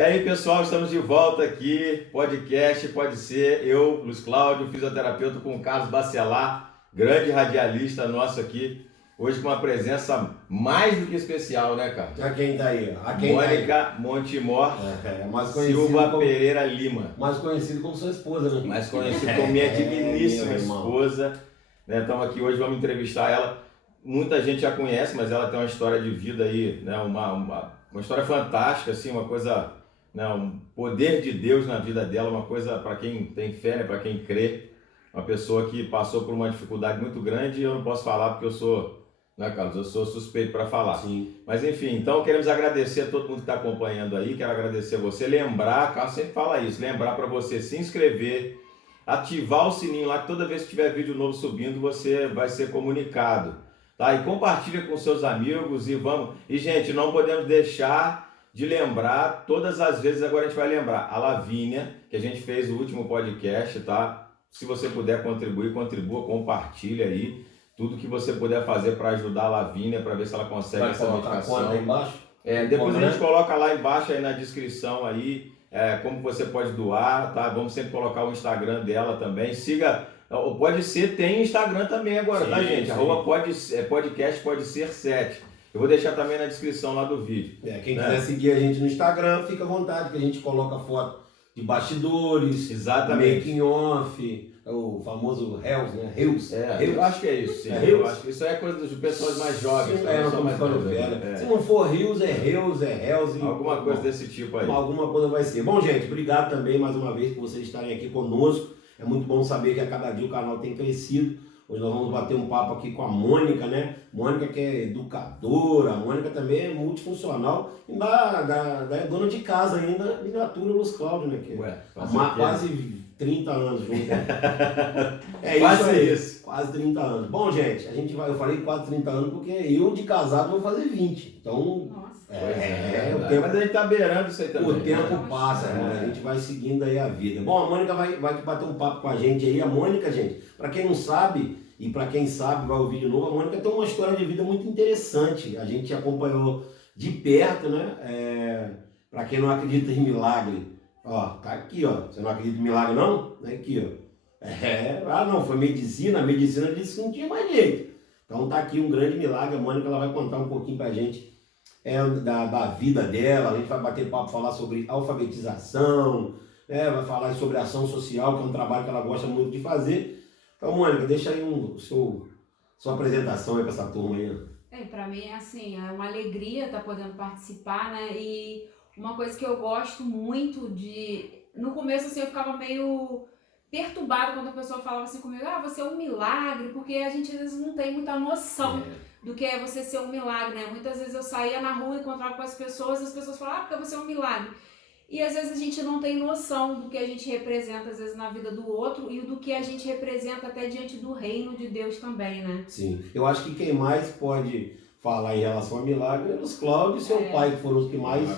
E aí, pessoal, estamos de volta aqui, podcast Pode Ser, eu, Luiz Cláudio, fisioterapeuta com o Carlos Bacelar, grande radialista nosso aqui, hoje com uma presença mais do que especial, né, Carlos? A quem tá aí? Mônica Montemor mais Silva Pereira Lima. Mais conhecido como sua esposa, né? Mais conhecido como minha digníssima esposa. Estamos aqui hoje, vamos entrevistar ela. Muita gente já conhece, mas ela tem uma história de vida aí, né? Uma história fantástica, assim, uma coisa... um poder de Deus na vida dela, uma coisa para quem tem fé, né, para quem crê, uma pessoa que passou por uma dificuldade muito grande e eu não posso falar porque eu sou, né, Carlos, eu sou suspeito para falar. Sim. Mas enfim, então queremos agradecer a todo mundo que está acompanhando aí, quero agradecer a você, lembrar, Carlos sempre fala isso, lembrar para você se inscrever, ativar o sininho lá, que toda vez que tiver vídeo novo subindo, você vai ser comunicado, tá? E compartilha com seus amigos e vamos, e gente, não podemos deixar de lembrar, todas as vezes agora a gente vai lembrar, a Lavínia, que a gente fez o último podcast, tá? Se você puder contribuir, contribua, compartilha aí, tudo que você puder fazer para ajudar a Lavínia, para ver se ela consegue essa medicação. Vai colocar aí embaixo? Depois a gente coloca lá embaixo, aí na descrição aí, como você pode doar, tá? Vamos sempre colocar o Instagram dela também, siga, Pode Ser, tem Instagram também agora, sim, tá, gente? Sim. Podcast Pode Ser 7. Eu vou deixar também na descrição lá do vídeo. Quem quiser seguir a gente no Instagram, fica à vontade, que a gente coloca foto de bastidores, exatamente, making off, o famoso Reels, né? Reels. Eu acho que é isso, sim. Eu acho que isso é coisa das pessoas mais jovens. Se não for Reels, é Reels. Alguma coisa desse tipo aí. Alguma coisa vai ser. Bom, gente, obrigado também mais uma vez por vocês estarem aqui conosco. É muito bom saber que a cada dia o canal tem crescido. Hoje nós vamos bater um papo aqui com a Mônica, né? Mônica que é educadora, a Mônica também é multifuncional e é dona de casa ainda, miniatura Luiz Cláudio, né? Que quase 30 anos junto. Quase 30 anos. Bom, gente, eu falei quase 30 anos porque eu de casado vou fazer 20. Então, o tempo, mas a gente tá beirando isso aí também. O tempo passa, a gente vai seguindo aí a vida. Bom, a Mônica vai bater um papo com a gente aí. A Mônica, gente, para quem não sabe, e para quem sabe, vai ouvir de novo, a Mônica tem uma história de vida muito interessante. A gente acompanhou de perto, né? Para quem não acredita em milagre, ó, tá aqui, ó. Você não acredita em milagre, não? É aqui, ó. Não, foi medicina. A medicina disse que não tinha mais jeito. Então tá aqui um grande milagre. A Mônica ela vai contar um pouquinho pra gente da vida dela. A gente vai bater papo, falar sobre alfabetização, vai falar sobre ação social, que é um trabalho que ela gosta muito de fazer. Então, Mônica, deixa aí sua apresentação aí para essa turma aí. Para mim é assim, é uma alegria estar podendo participar, né? E uma coisa que eu gosto muito no começo assim eu ficava meio perturbada quando a pessoa falava assim comigo, você é um milagre, porque a gente às vezes não tem muita noção do que é você ser um milagre, né? Muitas vezes eu saía na rua, encontrava com as pessoas falavam, porque você é um milagre. E às vezes a gente não tem noção do que a gente representa, às vezes, na vida do outro e do que a gente representa até diante do reino de Deus também, né? Sim. Eu acho que quem mais pode falar em relação a milagre é os Cláudio e seu pai, que foram os que mais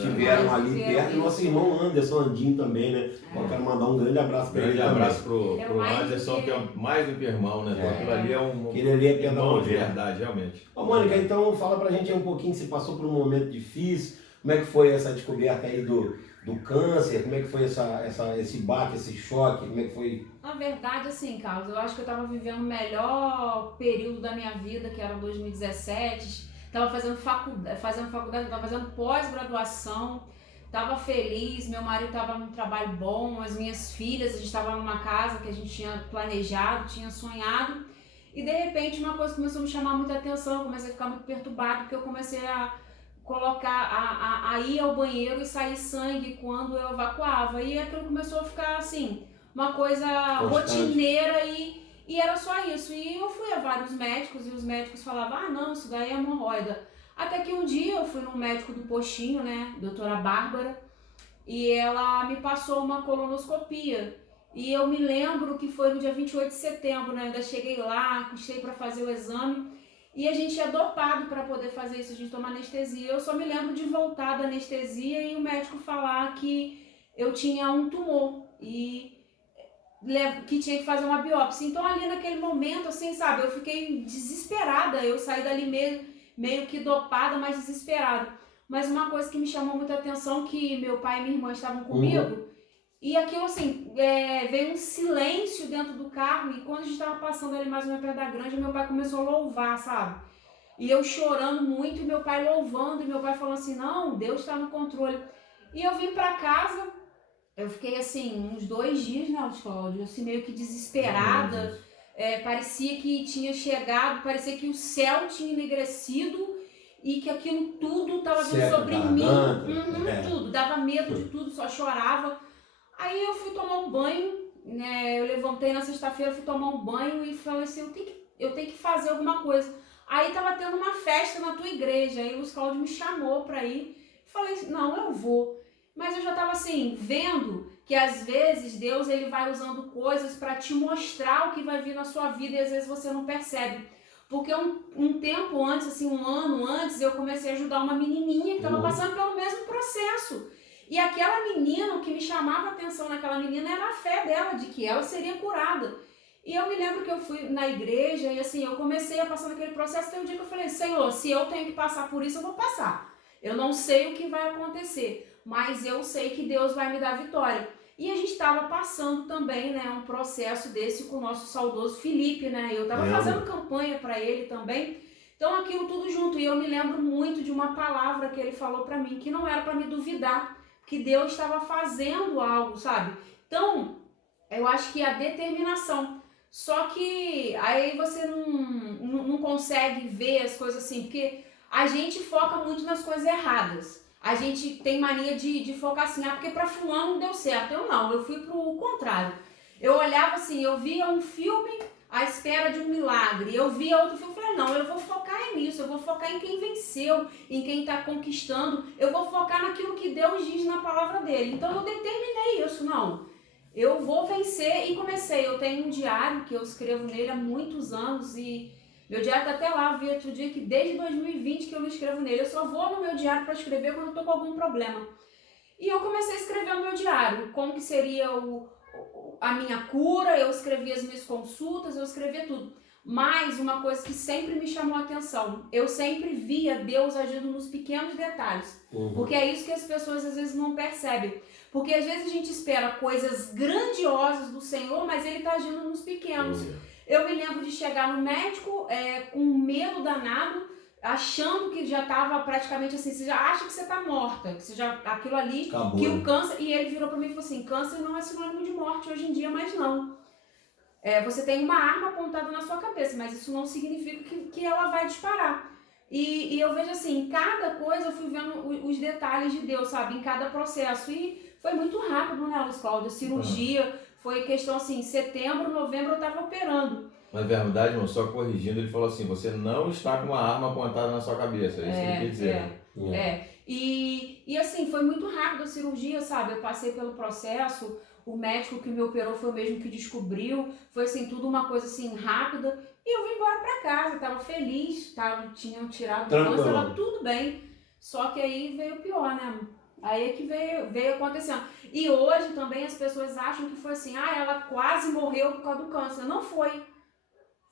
tiveram ali perto. E nosso irmão Anderson Andinho também, né? Eu quero mandar um grande abraço para ele. Grande abraço pro Anderson, que é mais do que irmão, né? Aquilo ali é aquele ali é irmão de verdade, realmente. Ô, Mônica, então fala pra gente aí um pouquinho, se passou por um momento difícil. Como é que foi essa descoberta aí do câncer? Como é que foi esse baque, esse choque? Como é que foi? Na verdade, assim, Carlos, eu acho que eu estava vivendo o melhor período da minha vida, que era 2017. Estava fazendo faculdade, estava fazendo pós-graduação. Estava feliz, meu marido estava num trabalho bom, as minhas filhas, a gente estava numa casa que a gente tinha planejado, tinha sonhado. E de repente uma coisa começou a me chamar muita atenção, eu comecei a ficar muito perturbada, porque eu comecei a a ir ao banheiro e sair sangue quando eu evacuava. E aquilo começou a ficar assim, uma coisa rotineira e era só isso. E eu fui a vários médicos e os médicos falavam, não, isso daí é hemorroida. Até que um dia eu fui num médico do postinho, né, doutora Bárbara, e ela me passou uma colonoscopia. E eu me lembro que foi no dia 28 de setembro, né, eu ainda cheguei lá, custei para fazer o exame. E a gente é dopado para poder fazer isso, a gente toma anestesia. Eu só me lembro de voltar da anestesia e o médico falar que eu tinha um tumor e que tinha que fazer uma biópsia. Então ali naquele momento, assim, sabe, eu fiquei desesperada. Eu saí dali meio que dopada, mas desesperada. mas uma coisa que me chamou muita atenção, que meu pai e minha irmã estavam comigo, e aquilo assim, veio um silêncio dentro do carro, e quando a gente estava passando ali mais ou menos perto da granja, meu pai começou a louvar, sabe? E eu chorando muito, e meu pai louvando, e meu pai falando assim, não, Deus está no controle. E eu vim para casa, eu fiquei assim, uns 2 dias, né, Cláudio, assim, meio que desesperada, parecia que tinha chegado, parecia que o céu tinha enegrecido, e que aquilo tudo estava vindo sobre mim, tudo, dava medo de tudo, só chorava. Aí eu fui tomar um banho, né, eu levantei na sexta-feira, fui tomar um banho e falei assim, eu tenho que fazer alguma coisa. Aí tava tendo uma festa na tua igreja, aí o Luiz Cláudio me chamou pra ir. Falei, não, eu vou. Mas eu já tava assim, vendo que às vezes Deus ele vai usando coisas pra te mostrar o que vai vir na sua vida e às vezes você não percebe. Porque um tempo antes, assim, um ano antes, eu comecei a ajudar uma menininha que tava passando pelo mesmo processo. E aquela menina, o que me chamava a atenção naquela menina era a fé dela, de que ela seria curada. E eu me lembro que eu fui na igreja e assim, eu comecei a passar naquele processo, tem um dia que eu falei, Senhor, se eu tenho que passar por isso, eu vou passar. Eu não sei o que vai acontecer, mas eu sei que Deus vai me dar vitória. E a gente estava passando também, né, um processo desse com o nosso saudoso Felipe, né, eu estava fazendo campanha para ele também, então aquilo tudo junto. E eu me lembro muito de uma palavra que ele falou para mim, que não era para me duvidar, que Deus estava fazendo algo, sabe? Então, eu acho que a determinação. Só que aí você não consegue ver as coisas assim, porque a gente foca muito nas coisas erradas. A gente tem mania de focar assim, porque pra fulano não deu certo. Eu não, eu fui pro contrário. Eu olhava assim, eu via um filme à espera de um milagre. Eu via outro filme e falei, não, eu vou focar nisso, eu vou focar em quem venceu, em quem tá conquistando. Eu vou focar naquilo que Deus diz na palavra dele. Então eu determinei isso, não. Eu vou vencer e comecei. Eu tenho um diário que eu escrevo nele há muitos anos e meu diário tá até lá, vi outro dia que desde 2020 que eu não escrevo nele. Eu só vou no meu diário para escrever quando eu tô com algum problema. E eu comecei a escrever no meu diário, como que seria a minha cura, eu escrevi as minhas consultas, eu escrevia tudo. Mas uma coisa que sempre me chamou a atenção, eu sempre via Deus agindo nos pequenos detalhes. Porque é isso que as pessoas às vezes não percebem. Porque às vezes a gente espera coisas grandiosas do Senhor, mas Ele está agindo nos pequenos. Eu me lembro de chegar no médico com medo danado, achando que já estava praticamente assim, você já acha que você está morta, que você já, aquilo ali, acabou, que o câncer, e ele virou para mim e falou assim, câncer não é sinônimo de morte hoje em dia, mas não. Você tem uma arma apontada na sua cabeça, mas isso não significa que ela vai disparar. E eu vejo assim, em cada coisa eu fui vendo os detalhes de Deus, sabe, em cada processo. E foi muito rápido, né, Luiz Cláudio? A cirurgia foi questão assim, setembro, novembro eu estava operando. Na verdade, irmão, só corrigindo, ele falou assim, você não está com uma arma apontada na sua cabeça, é isso que ele quer dizer. E assim, foi muito rápido a cirurgia, sabe? Eu passei pelo processo, o médico que me operou foi o mesmo que descobriu, foi assim, tudo uma coisa assim, rápida. E eu vim embora pra casa, tava feliz, tinham tirado o câncer, tava tudo bem. Só que aí veio o pior, né? Aí é que veio acontecendo. E hoje também as pessoas acham que foi assim, ela quase morreu por causa do câncer. Não foi.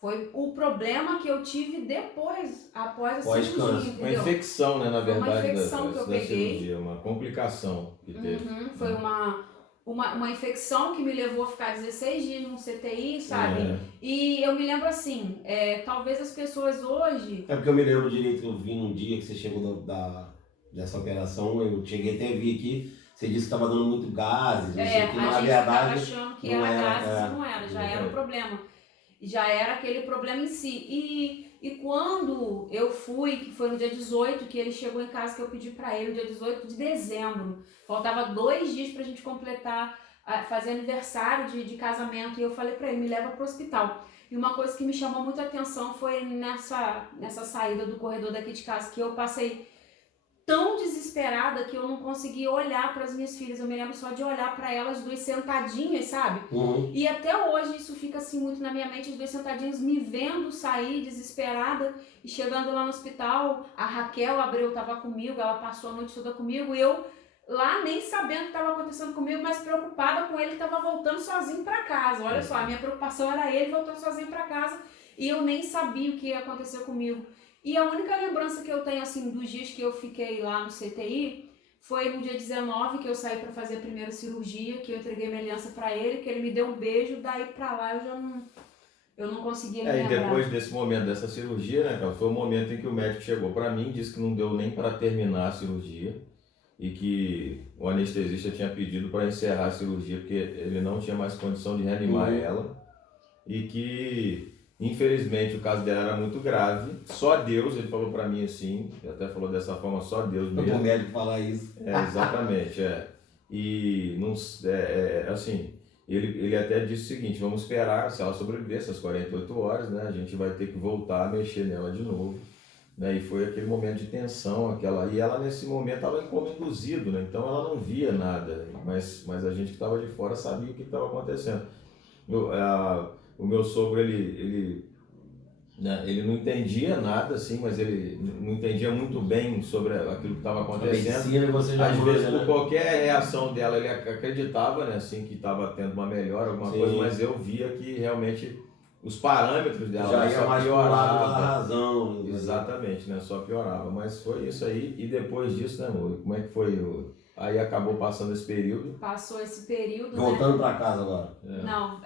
Foi o problema que eu tive depois, após a cirurgia. Uma infecção, né, na verdade, uma infecção que eu peguei. Cirurgia, uma complicação que teve. Foi uma infecção que me levou a ficar 16 dias num CTI, sabe? E eu me lembro assim, talvez as pessoas hoje... É porque eu me lembro direito que eu vi num dia que você chegou dessa operação, eu cheguei até a vir aqui, você disse que estava dando muito gases, não sei o que, na verdade... estava achando que era gases, não era, já era o problema. Já era aquele problema em si. E quando eu fui, que foi no dia 18, que ele chegou em casa, que eu pedi pra ele, no dia 18 de dezembro, faltava 2 dias pra gente completar, fazer aniversário de casamento, e eu falei pra ele, me leva pro hospital. E uma coisa que me chamou muita atenção foi nessa saída do corredor daqui de casa, que eu passei tão desesperada que eu não conseguia olhar para as minhas filhas. Eu me lembro só de olhar para elas 2 sentadinhas, sabe? E até hoje isso fica assim muito na minha mente, as 2 sentadinhas me vendo sair desesperada e chegando lá no hospital. A Raquel Abreu estava comigo, ela passou a noite toda comigo e eu lá nem sabendo o que estava acontecendo comigo, mas preocupada com ele que estava voltando sozinho para casa. Olha só, a minha preocupação era ele voltando sozinho para casa e eu nem sabia o que ia acontecer comigo. E a única lembrança que eu tenho, assim, dos dias que eu fiquei lá no CTI, foi no dia 19 que eu saí para fazer a primeira cirurgia, que eu entreguei minha aliança para ele, que ele me deu um beijo, daí pra lá eu não conseguia me E lembrar. depois desse momento, dessa cirurgia, né, cara, foi o momento em que o médico chegou para mim, disse que não deu nem para terminar a cirurgia e que o anestesista tinha pedido para encerrar a cirurgia porque ele não tinha mais condição de reanimar ela e que, infelizmente, o caso dela era muito grave. Só Deus, ele falou para mim assim, ele até falou dessa forma, só Deus mesmo. O médico falar isso. Exatamente, E, não, assim, ele até disse o seguinte, vamos esperar, se ela sobreviver essas 48 horas, né, a gente vai ter que voltar a mexer nela de novo. Né, e foi aquele momento de tensão, e ela nesse momento estava em coma induzido, né, então ela não via nada, mas a gente que estava de fora sabia o que estava acontecendo. O meu sogro, ele não entendia nada, assim, mas ele não entendia muito bem sobre aquilo que estava acontecendo. A medicina, você já Às vezes, por né? qualquer reação dela, ele acreditava, né, assim, que estava tendo uma melhora, alguma coisa, mas eu via que realmente os parâmetros dela já ia só mais piorava. da razão. Exatamente, né, só piorava. Mas foi isso aí, e depois disso, né, amor, como é que foi? Aí acabou passando esse período. Passou esse período, Voltando né? para casa agora. Não,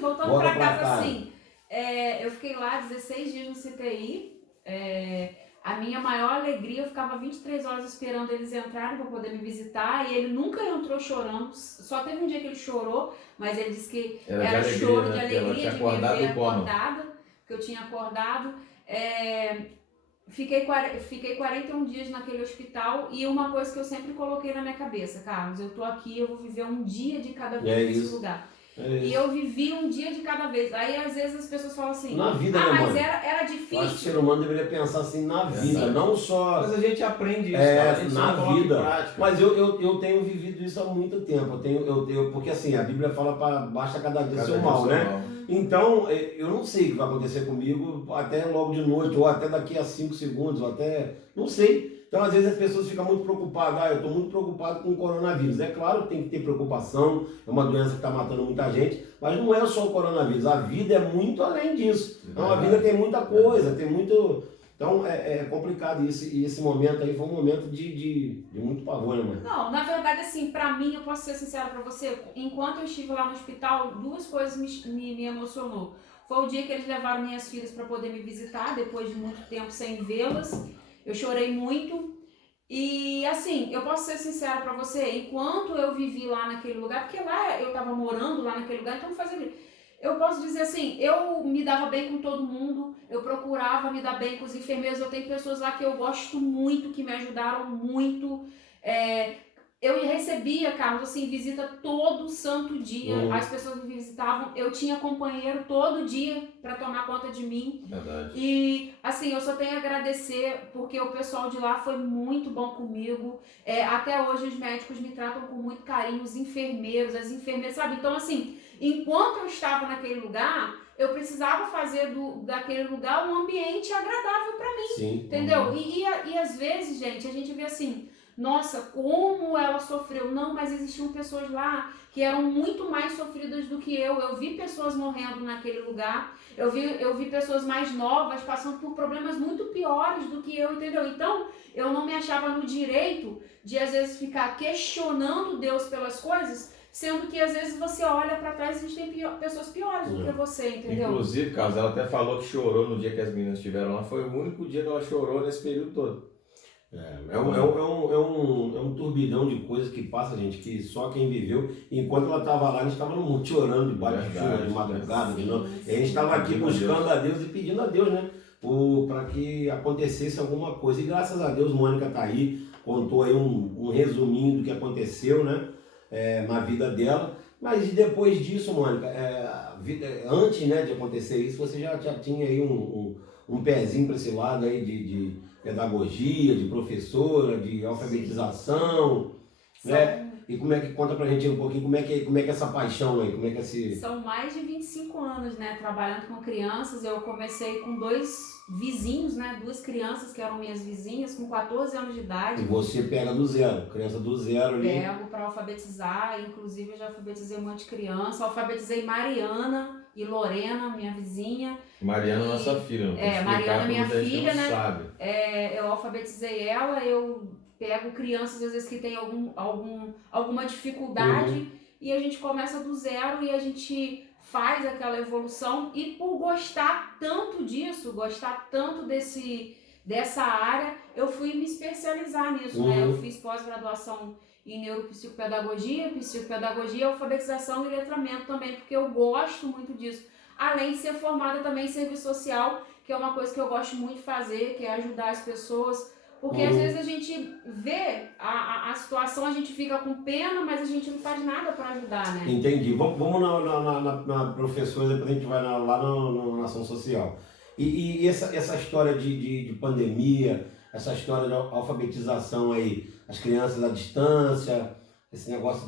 voltando para casa, assim, eu fiquei lá 16 dias no CTI, a minha maior alegria, eu ficava 23 horas esperando eles entrarem para poder me visitar, e ele nunca entrou chorando, só teve um dia que ele chorou, mas ele disse que era choro de alegria de me ver acordada, que eu tinha acordado. Fiquei 41 dias naquele hospital, e uma coisa que eu sempre coloquei na minha cabeça, Carlos, eu tô aqui, eu vou viver um dia de cada vez nesse lugar. E eu vivi um dia de cada vez. Aí às vezes as pessoas falam assim, na vida, mas era difícil. Eu acho que o ser humano deveria pensar assim na vida, não só... Mas a gente aprende isso, cara, a gente na só coloca vida. em prática. Mas eu tenho vivido isso há muito tempo. Porque assim, a Bíblia fala para basta cada dia seu mal, né? Então, eu não sei o que vai acontecer comigo até logo de noite, ou até daqui a 5 segundos, ou até... Não sei. Então, às vezes as pessoas ficam muito preocupadas. Eu estou muito preocupado com o coronavírus. É claro que tem que ter preocupação, é uma doença que está matando muita gente, mas não é só o coronavírus. A vida é muito além disso. Então, a vida tem muita coisa, tem muito... Então, é complicado isso. E esse momento aí foi um momento de muito pavor, né, mãe? Não, na verdade, assim, pra mim, eu posso ser sincera pra você, enquanto eu estive lá no hospital, duas coisas me emocionou. Foi o dia que eles levaram minhas filhas pra poder me visitar, depois de muito tempo sem vê-las. Eu chorei muito. E, assim, eu posso ser sincera pra você, enquanto eu vivi lá naquele lugar, porque lá eu tava morando lá naquele lugar, então fazia... Eu posso dizer assim, eu me dava bem com todo mundo, eu procurava me dar bem com os enfermeiros, eu tenho pessoas lá que eu gosto muito, que me ajudaram muito. Eu recebia, Carlos, assim, visita todo santo dia, as pessoas me visitavam, eu tinha companheiro todo dia para tomar conta de mim. Verdade. E, assim, eu só tenho a agradecer, porque o pessoal de lá foi muito bom comigo. Até hoje os médicos me tratam com muito carinho, os enfermeiros, as enfermeiras, sabe? Então, assim, enquanto eu estava naquele lugar, eu precisava fazer daquele lugar um ambiente agradável para mim. Sim. Entendeu? E às vezes, gente, a gente vê assim, nossa, como ela sofreu. Não, mas existiam pessoas lá que eram muito mais sofridas do que eu. Eu vi pessoas morrendo naquele lugar. Eu vi pessoas mais novas passando por problemas muito piores do que eu, entendeu? Então, eu não me achava no direito de, às vezes, ficar questionando Deus pelas coisas, sendo que, às vezes, você olha pra trás e existem pessoas piores do que você, entendeu? Inclusive, Carlos, ela até falou que chorou no dia que as meninas estiveram lá. Foi o único dia que ela chorou nesse período todo. É um turbilhão de coisas que passa, gente, que só quem viveu. Enquanto ela estava lá, a gente estava no mundo chorando debaixo de chuva, de madrugada, de novo. E a gente estava aqui buscando a Deus e pedindo a Deus, né? Para que acontecesse alguma coisa. E graças a Deus, Mônica está aí, contou aí um resuminho do que aconteceu, né? Na vida dela. Mas e depois disso, Mônica, antes, né, de acontecer isso, você já tinha aí um pezinho para esse lado aí de pedagogia, de professora, de alfabetização, né? E como é que, conta pra gente um pouquinho, como é que essa paixão aí, como é que São mais de 25 anos, né, trabalhando com crianças. Eu comecei com 2 vizinhos, né, 2 crianças que eram minhas vizinhas, com 14 anos de idade. E você pega do zero, criança do zero ali. Pego para alfabetizar, inclusive eu já alfabetizei um monte de criança, alfabetizei Mariana, e Lorena, minha vizinha. Mariana, nossa filha, não tem que Mariana, minha explicar, porque muita gente filha, não né? sabe. Eu alfabetizei ela, eu pego crianças às vezes que tem alguma dificuldade e a gente começa do zero e a gente faz aquela evolução, e por gostar tanto disso, gostar tanto dessa área, eu fui me especializar nisso, né? Eu fiz pós-graduação em neuropsicopedagogia, alfabetização e letramento também, porque eu gosto muito disso. Além de ser formada também em serviço social, que é uma coisa que eu gosto muito de fazer, que é ajudar as pessoas. Porque às vezes a gente vê a situação, a gente fica com pena, mas a gente não faz nada para ajudar, né? Entendi. Vamos na professora, depois a gente vai lá na ação social. E essa história de pandemia, essa história de alfabetização aí, as crianças à distância, esse negócio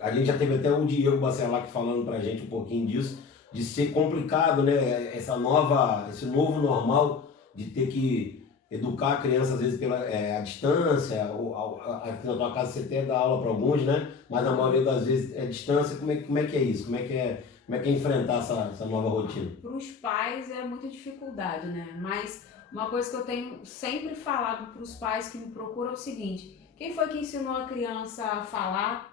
a gente já teve até o Diego Bacelar falando pra gente um pouquinho disso, de ser complicado, né? Esse novo normal de ter que educar a criança, às vezes, à distância, aqui na tua casa você até dá aula para alguns, né? Mas na maioria das vezes é distância. Como é que é isso? Como é que é enfrentar essa nova rotina? Para os pais é muita dificuldade, né? Mas uma coisa que eu tenho sempre falado para os pais que me procuram é o seguinte: quem foi que ensinou a criança a falar?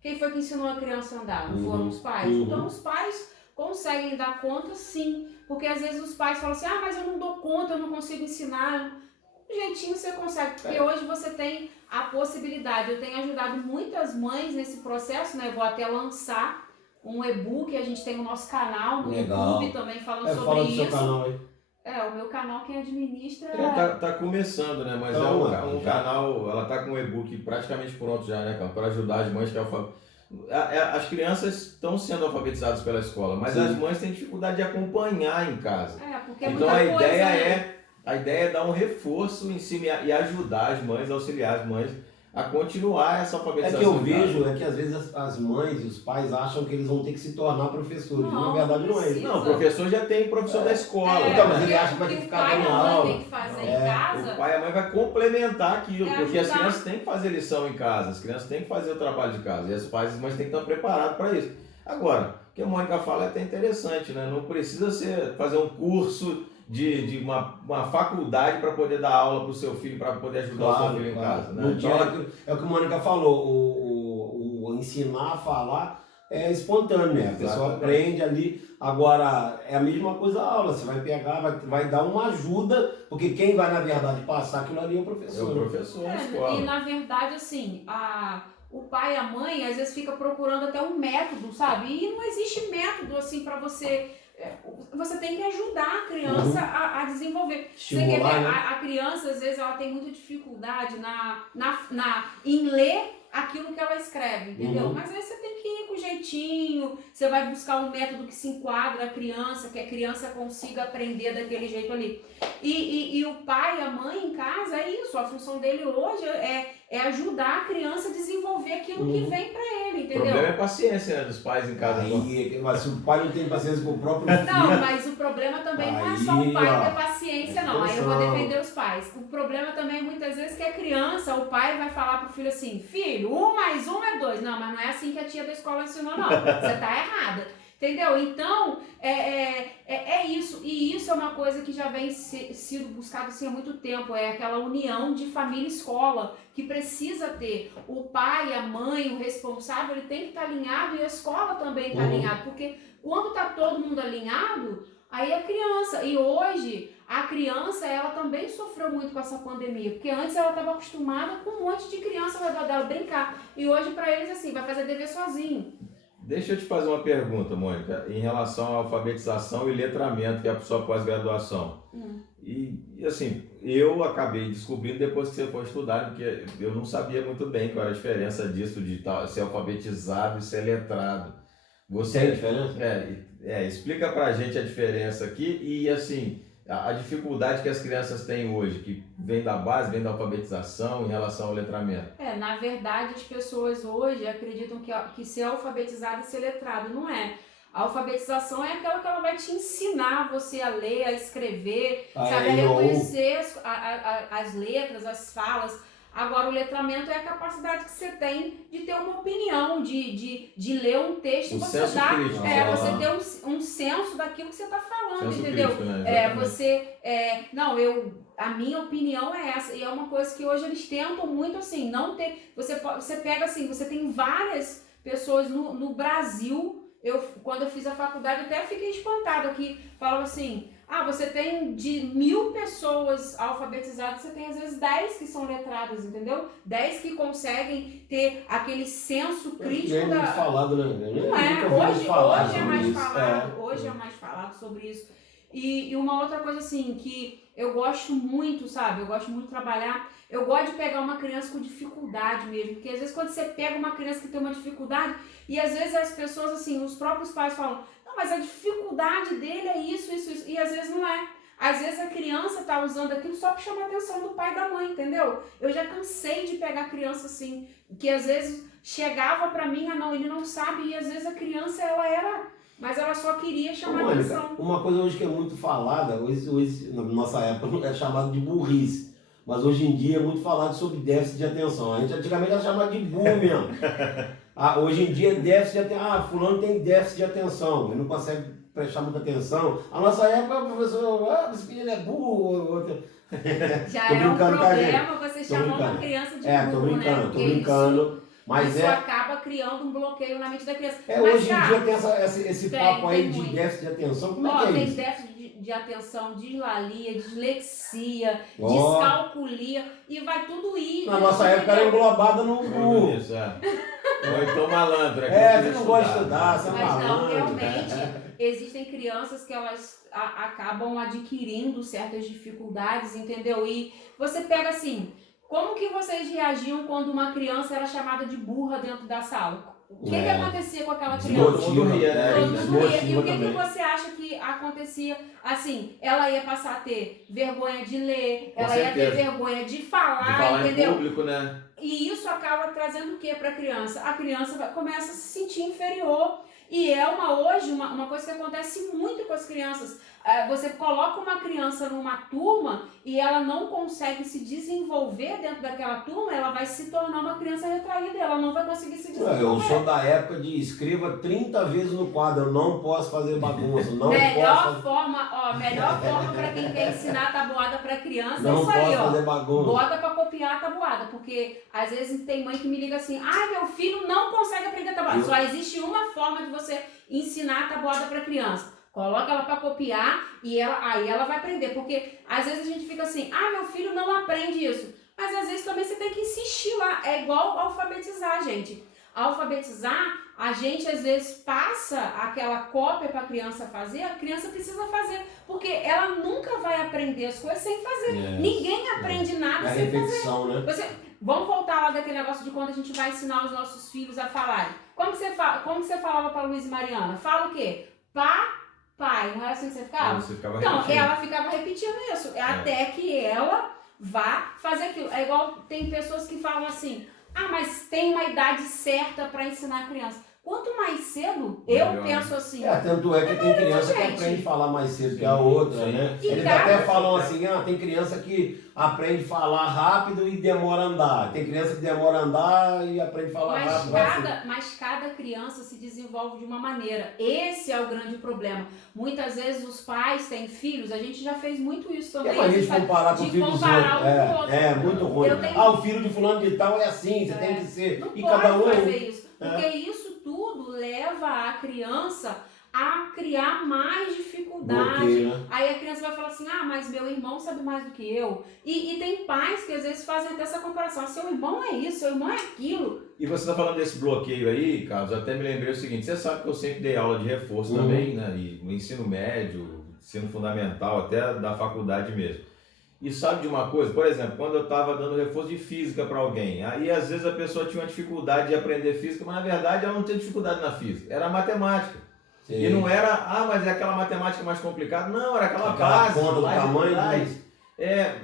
Quem foi que ensinou a criança a andar? Não foram os pais? Então os pais conseguem dar conta, sim, porque às vezes os pais falam assim, mas eu não dou conta, eu não consigo ensinar. Um jeitinho você consegue, porque hoje você tem a possibilidade. Eu tenho ajudado muitas mães nesse processo, né? Eu vou até lançar um e-book, a gente tem o nosso canal no YouTube também falando sobre fala do isso. Seu canal aí. O meu canal quem administra Tá começando, né? Mas então, um canal, ela tá com um e-book praticamente pronto já, né, cara? Para ajudar as mães que as crianças estão sendo alfabetizadas pela escola, mas as mães têm dificuldade de acompanhar em casa. Porque então muita a ideia é dar um reforço em cima e ajudar as mães, auxiliar as mães a continuar essa alfabetização. É que eu vejo que às vezes as mães e os pais acham que eles vão ter que se tornar professores. Na verdade não é isso. Não, o professor já tem professor da escola. Então, mas ele acha que vai ter que ficar dando aula. Tem que fazer em casa. O pai e a mãe vai complementar aquilo, porque as crianças têm que fazer lição em casa, as crianças têm que fazer o trabalho de casa, e os pais e as mães têm que estar preparados para isso. Agora, o que a Mônica fala é até interessante, né? Não precisa fazer um curso de uma faculdade para poder dar aula para o seu filho, para poder ajudar o seu filho em casa. Né? Então, é o que a Mônica falou, o ensinar a falar é espontâneo, né? A pessoa aprende ali. Agora, é a mesma coisa a aula, você vai pegar, vai dar uma ajuda, porque quem vai, na verdade, passar aquilo ali é o professor. É o professor na escola. E, na verdade, assim, o pai e a mãe, às vezes, fica procurando até um método, sabe? E não existe método, assim, para você... Você tem que ajudar a criança a desenvolver. Estimular, você quer ver, né? a criança, às vezes, ela tem muita dificuldade em ler aquilo que ela escreve, entendeu? Mas aí você tem que ir com jeitinho, você vai buscar um método que se enquadra a criança, que a criança consiga aprender daquele jeito ali. E o pai e a mãe em casa é isso, a função dele hoje é ajudar a criança a desenvolver aquilo que vem pra ele, entendeu? O problema é a paciência, né, dos pais em casa. Mas se o pai não tem paciência com o próprio filho... Não, mas o problema também não é só o pai ter paciência, não. Aí eu vou defender os pais. O problema também é muitas vezes que a criança, o pai vai falar pro filho assim, filho, 1 mais 1 é 2. Não, mas não é assim que a tia da escola ensinou, não. Você tá errada. Entendeu? Então, é isso. E isso é uma coisa que já vem sido buscado assim, há muito tempo. É aquela união de família e escola que precisa ter. O pai, a mãe, o responsável, ele tem que estar alinhado e a escola também está alinhada. Porque quando está todo mundo alinhado, aí a criança... E hoje, a criança, ela também sofreu muito com essa pandemia. Porque antes ela estava acostumada com um monte de criança ao redor dela brincar. E hoje, para eles, assim, vai fazer dever sozinho. Deixa eu te fazer uma pergunta, Mônica, em relação à alfabetização e letramento, que é a sua pós-graduação. E assim, eu acabei descobrindo depois que você foi estudar, porque eu não sabia muito bem qual era a diferença disso, de ser alfabetizado e ser letrado. Você tem diferença? Explica pra gente a diferença aqui e assim, a dificuldade que as crianças têm hoje, que vem da base, vem da alfabetização em relação ao letramento. Na verdade, as pessoas hoje acreditam que ser alfabetizado e ser letrado. Não é. A alfabetização é aquela que ela vai te ensinar você a ler, a escrever, sabe, a reconhecer as letras, as falas. Agora, o letramento é a capacidade que você tem de ter uma opinião, de ler um texto e você senso dar. crítico, Você ter um senso daquilo que você está falando, senso entendeu? crítico, né? A minha opinião é essa, e é uma coisa que hoje eles tentam muito assim, não ter. Você pega assim, você tem várias pessoas no Brasil. Quando eu fiz a faculdade, até fiquei espantada que falava assim: você tem de 1000 pessoas alfabetizadas, você tem às vezes 10 que são letradas, entendeu? 10 que conseguem ter aquele senso crítico. É muito falado, né? Não é, hoje é mais falado, hoje é mais falado sobre isso. E uma outra coisa assim, que eu gosto muito, sabe? Eu gosto muito de trabalhar. Eu gosto de pegar uma criança com dificuldade mesmo, porque às vezes quando você pega uma criança que tem uma dificuldade, e às vezes as pessoas, assim, os próprios pais falam: não, mas a dificuldade dele é isso, e às vezes não é. Às vezes a criança tá usando aquilo só para chamar a atenção do pai e da mãe, entendeu? Eu já cansei de pegar criança assim, que às vezes chegava para mim, ele não sabe, e às vezes a criança, mas ela só queria chamar atenção. Uma coisa hoje que é muito falada, hoje na nossa época é chamado de burrice, mas hoje em dia é muito falado sobre déficit de atenção. A gente antigamente era chamado de burro mesmo. Hoje em dia déficit de atenção. Fulano tem déficit de atenção, ele não consegue prestar muita atenção. A nossa época, o professor, esse menino é burro. Já é um problema você chamar uma criança de burro, tô brincando, né? Tô brincando. Mas isso acaba criando um bloqueio na mente da criança. Hoje em dia tem esse papo aí de déficit de atenção. Como é que é tem isso? déficit de atenção, dislalia, dislexia, descalculia, e vai tudo isso. Na nossa época era englobada no burro. Isso, Ou então malandro. Você não gosta de estudar, você é malandro. Mas não, realmente, existem crianças que elas acabam adquirindo certas dificuldades, entendeu? E você pega assim... Como que vocês reagiam quando uma criança era chamada de burra dentro da sala? O que acontecia com aquela criança? Todo mundo ria. E o que você acha que acontecia? Assim, ela ia passar a ter vergonha de ler, ela ia ter vergonha de falar, entendeu? Em público, né? E isso acaba trazendo o que para a criança? A criança começa a se sentir inferior. E hoje uma coisa que acontece muito com as crianças. Você coloca uma criança numa turma e ela não consegue se desenvolver dentro daquela turma, ela vai se tornar uma criança retraída, ela não vai conseguir se desenvolver. Eu sou da época de escreva 30 vezes no quadro, eu não posso fazer bagunça, melhor forma para quem quer ensinar a tabuada para criança não é isso aí, fazer bagunça. Bota para copiar a tabuada, porque às vezes tem mãe que me liga assim: meu filho não consegue aprender a tabuada. Só existe uma forma de você ensinar a tabuada para criança. Coloca ela para copiar e aí ela vai aprender. Porque às vezes a gente fica assim: meu filho não aprende isso. Mas às vezes também você tem que insistir lá. É igual alfabetizar, gente. Alfabetizar, a gente às vezes passa aquela cópia para a criança fazer, a criança precisa fazer. Porque ela nunca vai aprender as coisas sem fazer. Ninguém aprende nada sem repetição, fazer. Né? Vamos voltar lá daquele negócio de quando a gente vai ensinar os nossos filhos a falarem. Como que você falava para Luiz e Mariana? Fala o quê? Pai, não era assim que você ficava? Ela ficava repetindo isso, até que ela vá fazer aquilo. É igual, tem pessoas que falam assim: mas tem uma idade certa para ensinar a criança. Quanto mais cedo, eu penso assim. Tanto é que tem criança que aprende a falar mais cedo que a outra, né? Eles até falam assim: tem criança que aprende a falar rápido e demora a andar. Tem criança que demora a andar e aprende a falar rápido. Mas cada criança se desenvolve de uma maneira. Esse é o grande problema. Muitas vezes os pais têm filhos, a gente já fez muito isso também. A gente comparar com o filho dos outros. É muito ruim. O filho de fulano de tal é assim, você tem que ser. Não e pode cada um fazer isso. Porque isso tudo leva a criança a criar mais dificuldade. Aí a criança vai falar assim: mas meu irmão sabe mais do que eu. E tem pais que às vezes fazem até essa comparação: seu irmão é isso, seu irmão é aquilo. E você está falando desse bloqueio aí, Carlos, até me lembrei o seguinte: você sabe que eu sempre dei aula de reforço também, né? E no ensino médio, ensino fundamental, até da faculdade mesmo. E sabe de uma coisa? Por exemplo, quando eu estava dando reforço de física para alguém, aí às vezes a pessoa tinha uma dificuldade de aprender física, mas na verdade ela não tinha dificuldade na física, era matemática. Sim. E não era, mas é aquela matemática mais complicada, não, era aquela base. Conta do tamanho.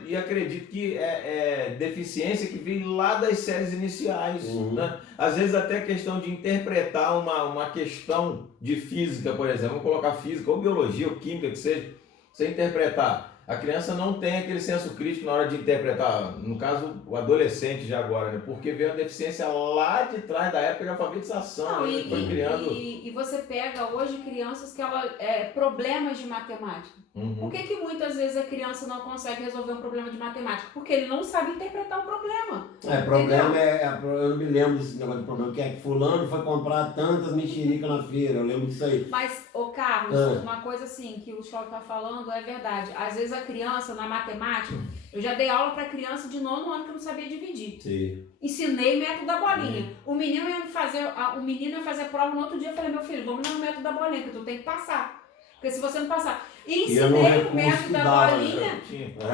E acredito que é deficiência que vem lá das séries iniciais. Né? Às vezes até questão de interpretar uma questão de física, por exemplo, vamos colocar física ou biologia ou química que seja, você interpretar. a criança não tem aquele senso crítico na hora de interpretar, no caso, o adolescente já agora, né? Porque veio a deficiência lá de trás da época de alfabetização, Não, né? Foi criando... e você pega hoje crianças que problemas de matemática. Por que muitas vezes a criança não consegue resolver um problema de matemática? Porque ele não sabe interpretar o problema. Problema eu não me lembro desse negócio de problema, que é que fulano foi comprar tantas mexericas na feira, eu lembro disso aí. Mas, Carlos, uma coisa assim que o Scholl tá falando é verdade. Às vezes a criança, na matemática, eu já dei aula para criança de 9º ano que não sabia dividir. Sim. Ensinei método da bolinha. O menino ia fazer prova no outro dia, eu falei, meu filho, vamos no método da bolinha, que tu tem que passar. Porque se você não passar... E ensinei o método da bolinha,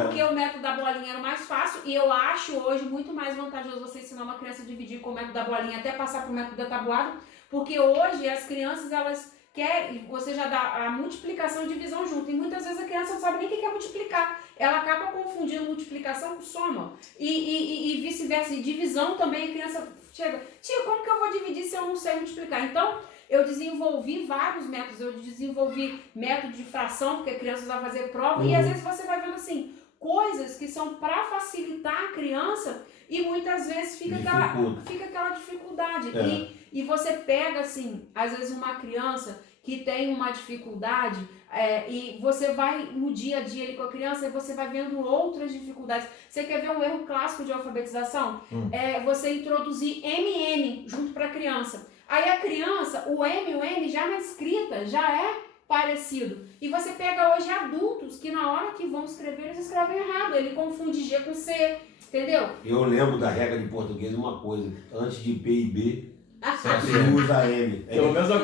porque o método da bolinha era o mais fácil, e eu acho hoje muito mais vantajoso você ensinar uma criança a dividir com o método da bolinha até passar para o método da tabuada, porque hoje as crianças, elas querem, você já dá a multiplicação e divisão junto, e muitas vezes a criança não sabe nem o que é multiplicar, ela acaba confundindo multiplicação com soma, e vice-versa, e divisão também, a criança chega, tia, como que eu vou dividir se eu não sei multiplicar? Então, eu desenvolvi vários métodos, eu desenvolvi método de fração, porque a criança vai fazer prova, e às vezes você vai vendo assim, coisas que são para facilitar a criança, e muitas vezes fica aquela dificuldade. E você pega assim, às vezes uma criança que tem uma dificuldade, e você vai no dia a dia ali com a criança e você vai vendo outras dificuldades. Você quer ver um erro clássico de alfabetização? É você introduzir MN junto para a criança. Aí a criança, o M e o N já na escrita já é parecido. E você pega hoje adultos que na hora que vão escrever, eles escrevem errado. Ele confunde G com C, entendeu? Eu lembro da regra de português uma coisa, antes de P e B, sempre usa M. Pelo menos a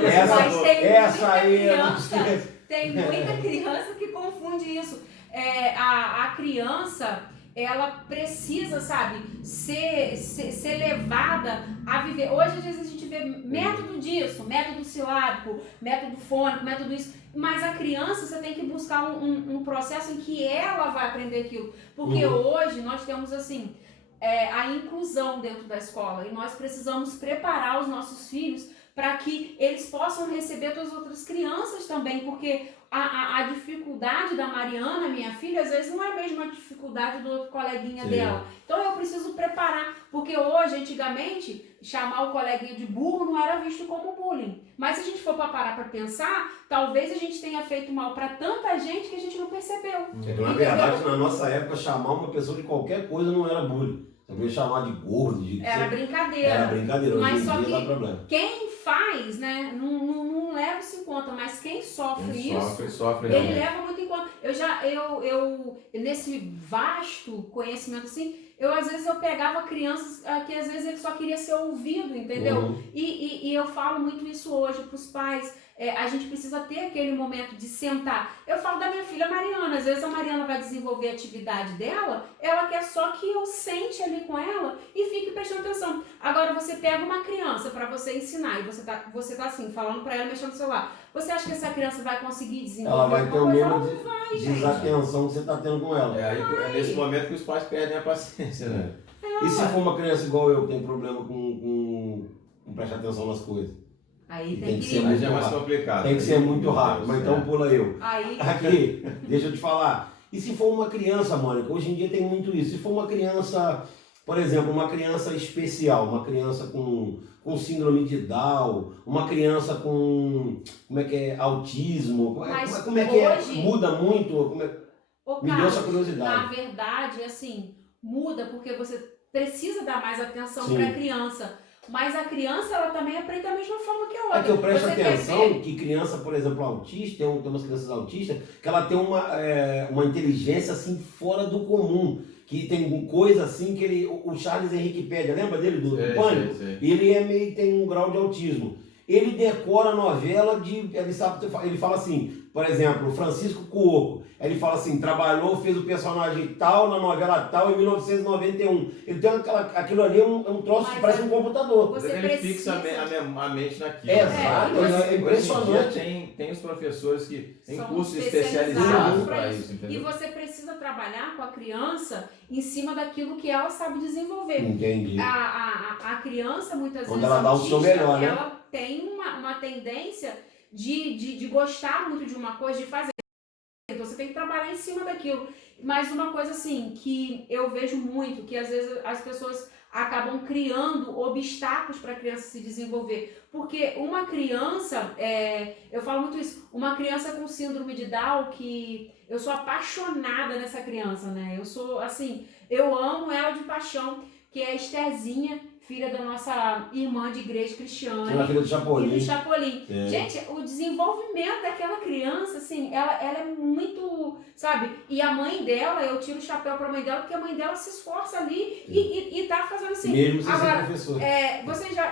tem muita criança que confunde isso. A criança, ela precisa, sabe, ser levada a viver. Hoje, às vezes, a gente vê método disso, método silábico, método fônico, método isso. Mas a criança, você tem que buscar um processo em que ela vai aprender aquilo. Porque hoje nós temos, assim, a inclusão dentro da escola. E nós precisamos preparar os nossos filhos para que eles possam receber todas as outras crianças também, porque a dificuldade da Mariana, minha filha, às vezes não é a mesma dificuldade do outro coleguinha dela. Então eu preciso preparar, porque hoje, antigamente, chamar o coleguinha de burro não era visto como bullying. Mas se a gente for parar para pensar, talvez a gente tenha feito mal para tanta gente que a gente não percebeu. Na verdade, na nossa época, chamar uma pessoa de qualquer coisa não era bullying. Você podia chamar de gordo, era brincadeira. Era brincadeira, mas só que dá problema. Quem faz, né, não leva isso em conta, mas quem sofre ele leva muito em conta. Eu nesse vasto conhecimento assim, às vezes eu pegava crianças que às vezes ele só queria ser ouvido, entendeu? E eu falo muito isso hoje para os pais. A gente precisa ter aquele momento de sentar. Eu falo da minha filha Mariana, às vezes a Mariana vai desenvolver a atividade dela, ela quer só que eu sente ali com ela e fique prestando atenção. Agora você pega uma criança para você ensinar e você tá assim, falando para ela mexendo no celular. Você acha que essa criança vai conseguir desenvolver? Ela vai ter o mesmo desatenção gente. que você está tendo com ela. É nesse momento que os pais perdem a paciência, né? E se for uma criança igual eu, que tem problema com prestar atenção nas coisas? Aí tem que ser muito muito mais rápido. complicado. Tem que ser muito rápido, mas então pula eu. Aí... Aqui, deixa eu te falar. E se for uma criança, Mônica, hoje em dia tem muito isso. Se for uma criança, por exemplo, uma criança especial, uma criança com síndrome de Down, uma criança com, autismo, como é que hoje, muda muito? Me deu essa curiosidade. Na verdade, assim, muda porque você precisa dar mais atenção para a criança. Mas a criança, ela também aprende da mesma forma que a outra. É que eu presto atenção que criança, por exemplo, autista, tem umas crianças autistas, que ela tem uma inteligência assim fora do comum. Que tem coisa assim que o Charles Henrique Pédia, lembra dele do Pânico? Ele tem um grau de autismo. Ele decora a novela ele fala assim, por exemplo, Francisco Cuoco. Ele fala assim, fez o personagem tal na novela tal em 1991. Ele tem aquilo ali, um troço que parece um computador. Ele fixa a mente naquilo. Exato, é impressionante. Tem os professores que têm cursos especializados para isso, entendeu? E você precisa trabalhar com a criança em cima daquilo que ela sabe desenvolver. Entendi. A criança, muitas quando vezes, ela dá o seu melhor, né? ela tem uma tendência de gostar muito de uma coisa, de fazer. Então você tem que trabalhar em cima daquilo. Mas uma coisa assim, que eu vejo muito, que às vezes as pessoas acabam criando obstáculos para a criança se desenvolver. Porque uma criança, eu falo muito isso, uma criança com síndrome de Down, que eu sou apaixonada nessa criança, né? Eu sou, assim, eu amo ela de paixão, que é a Estherzinha, filha da nossa irmã de igreja Cristiane. Ela é filha do Chapolin. E do Chapolin. É. Gente, o desenvolvimento daquela criança, assim, ela é muito, sabe? E a mãe dela, eu tiro o chapéu pra mãe dela, porque a mãe dela se esforça ali e tá fazendo assim. Mesmo sem Agora, ser professor.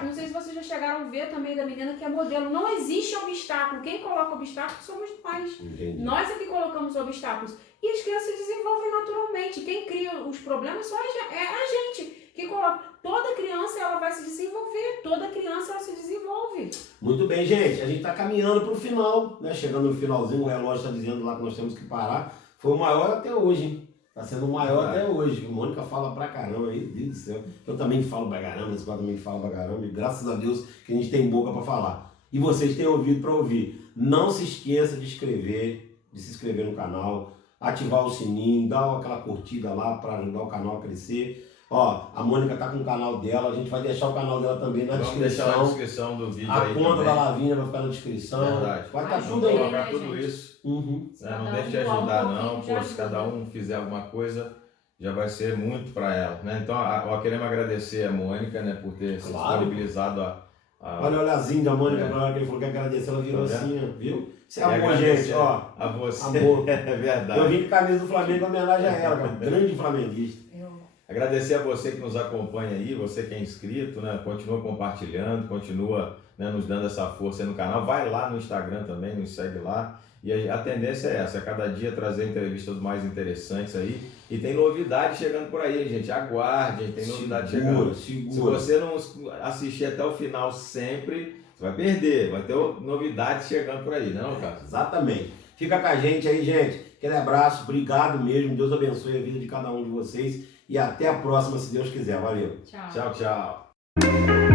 não sei se vocês já chegaram a ver também da menina que é modelo. Não existe obstáculo. Quem coloca obstáculos somos nós. Entendi. Nós é que colocamos obstáculos. E as crianças se desenvolvem naturalmente. Quem cria os problemas só é a gente. Que coloca. Toda criança ela vai se desenvolver. Toda criança ela se desenvolve. Muito bem, gente. A gente está caminhando para o final, né? Chegando no finalzinho, o relógio está dizendo lá que nós temos que parar. Foi o maior até hoje, hein? Está sendo o maior até hoje. A Mônica fala pra caramba aí, Deus do céu. Eu também falo pra caramba, esse quadro também fala pra caramba. E graças a Deus que a gente tem boca para falar. E vocês têm ouvido para ouvir. Não se esqueça de se inscrever no canal, ativar o sininho, dar aquela curtida lá para ajudar o canal a crescer. Ó, a Mônica tá com o canal dela, a gente vai deixar o canal dela também na descrição. Vamos deixar na descrição do vídeo A aí conta também. da Lavínia vai ficar na descrição. Verdade. Vai estar Ajuda tudo aí, aí. Colocar né, tudo gente? isso. Uhum. Não deixe de ajudar não, já pô, se cada um fizer alguma coisa, já vai ser muito para ela, né? Então, queremos agradecer a Mônica, né, por ter se Claro. disponibilizado Olha o olhazinho da Mônica, É. na hora que ele falou que agradecer, ela virou Tá vendo? assim, ó, viu? Isso é E amor, agradecer gente, ó. a você. Amor. É verdade. Eu vim com a camisa do Flamengo em homenagem a ela, cara, grande flamenguista. Agradecer a você que nos acompanha aí, você que é inscrito, né? Continua compartilhando, continua, né, nos dando essa força aí no canal. Vai lá no Instagram também, nos segue lá. E a tendência é essa, cada dia trazer entrevistas mais interessantes aí. E tem novidade chegando por aí, gente. Aguarde, tem novidade chegando. Se você não assistir até o final sempre, você vai perder. Vai ter novidade chegando por aí, não, Cássio? Exatamente. Fica com a gente aí, gente. Aquele abraço, obrigado mesmo. Deus abençoe a vida de cada um de vocês. E até a próxima, se Deus quiser. Valeu. Tchau. Tchau, tchau.